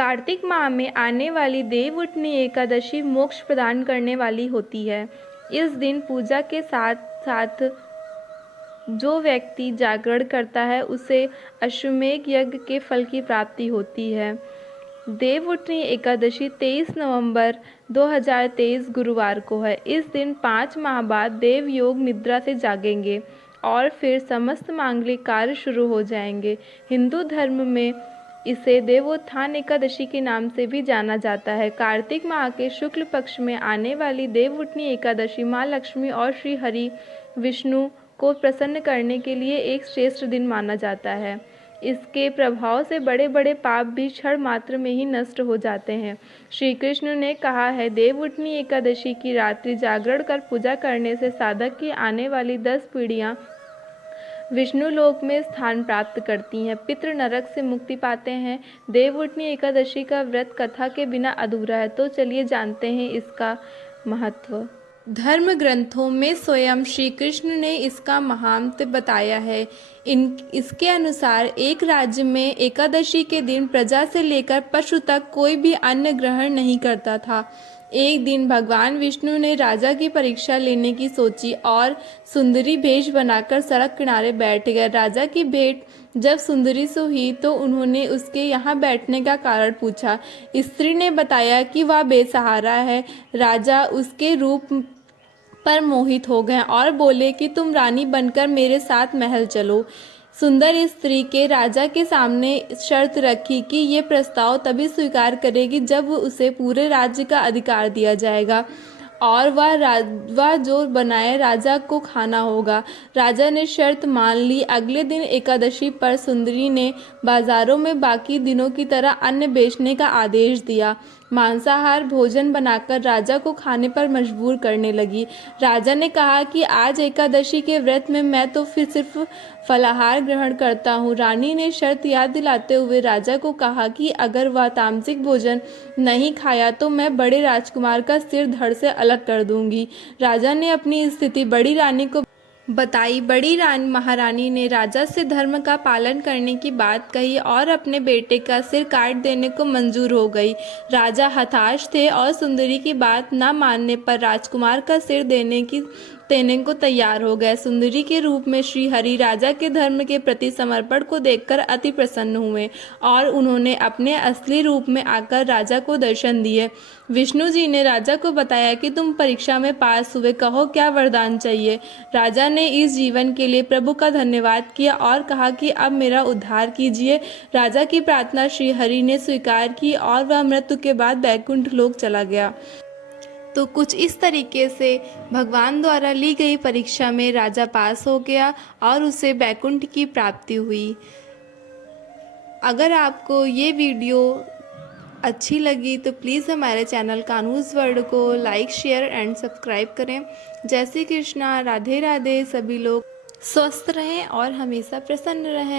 कार्तिक माह में आने वाली देवउठनी एकादशी मोक्ष प्रदान करने वाली होती है। इस दिन पूजा के साथ साथ जो व्यक्ति जागरण करता है उसे अश्वमेध यज्ञ के फल की प्राप्ति होती है। देवउठनी एकादशी 23 नवंबर 2023 गुरुवार को है। इस दिन 5 माह बाद देवयोग निद्रा से जागेंगे और फिर समस्त मांगलिक कार्य शुरू हो जाएंगे। हिंदू धर्म में इसे देवोत्थान एकादशी के नाम से भी जाना जाता है। कार्तिक माह के शुक्ल पक्ष में आने वाली देवउठनी एकादशी माँ लक्ष्मी और श्री हरि विष्णु को प्रसन्न करने के लिए एक श्रेष्ठ दिन माना जाता है। इसके प्रभाव से बड़े बड़े पाप भी क्षण मात्र में ही नष्ट हो जाते हैं। श्री कृष्ण ने कहा है, देवउठनी एकादशी की रात्रि जागरण कर पूजा करने से साधक की आने वाली 10 पीढ़ियां विष्णु लोक में स्थान प्राप्त करती हैं, पितृ नरक से मुक्ति पाते हैं। देवउठनी एकादशी का व्रत कथा के बिना अधूरा है, तो चलिए जानते हैं इसका महत्व। धर्म ग्रंथों में स्वयं श्री कृष्ण ने इसका महात्म्य बताया है। इसके अनुसार एक राज्य में एकादशी के दिन प्रजा से लेकर पशु तक कोई भी अन्न ग्रहण नहीं करता था। एक दिन भगवान विष्णु ने राजा की परीक्षा लेने की सोची और सुंदरी भेष बनाकर सड़क किनारे बैठ गए। राजा की भेंट जब सुंदरी से हुई तो उन्होंने उसके यहाँ बैठने का कारण पूछा। स्त्री ने बताया कि वह बेसहारा है। राजा उसके रूप पर मोहित हो गए और बोले कि तुम रानी बनकर मेरे साथ महल चलो। सुंदर स्त्री के राजा के सामने शर्त रखी कि ये प्रस्ताव तभी स्वीकार करेगी जब उसे पूरे राज्य का अधिकार दिया जाएगा और वह जो बनाए राजा को खाना होगा। राजा ने शर्त मान ली। अगले दिन एकादशी पर सुंदरी ने बाजारों में बाकी दिनों की तरह अन्न बेचने का आदेश दिया। मांसाहार भोजन बनाकर राजा को खाने पर मजबूर करने लगी। राजा ने कहा कि आज एकादशी के व्रत में मैं तो फिर सिर्फ फलाहार ग्रहण करता हूँ। रानी ने शर्त याद दिलाते हुए राजा को कहा कि अगर वह तामसिक भोजन नहीं खाया तो मैं बड़े राजकुमार का सिर धड़ से अलग कर दूंगी। राजा ने अपनी स्थिति बड़ी रानी को बताई। बड़ी महारानी ने राजा से धर्म का पालन करने की बात कही और अपने बेटे का सिर काट देने को मंजूर हो गई। राजा हताश थे और सुंदरी की बात न मानने पर राजकुमार का सिर देने को तैयार हो गए। सुंदरी के रूप में श्री हरि राजा के धर्म के प्रति समर्पण को देखकर अति प्रसन्न हुए और उन्होंने अपने असली रूप में आकर राजा को दर्शन दिए। विष्णु जी ने राजा को बताया कि तुम परीक्षा में पास हुए, कहो क्या वरदान चाहिए। राजा ने इस जीवन के लिए प्रभु का धन्यवाद किया और कहा कि अब मेरा उद्धार कीजिए। राजा की प्रार्थना श्री हरि ने स्वीकार की और वह मृत्यु के बाद वैकुंठ लोक चला गया। तो कुछ इस तरीके से भगवान द्वारा ली गई परीक्षा में राजा पास हो गया और उसे वैकुंठ की प्राप्ति हुई। अगर आपको ये वीडियो अच्छी लगी तो प्लीज़ हमारे चैनल कानूस वर्ल्ड को लाइक, शेयर एंड सब्सक्राइब करें। जय श्री कृष्णा, राधे राधे। सभी लोग स्वस्थ रहें और हमेशा प्रसन्न रहें।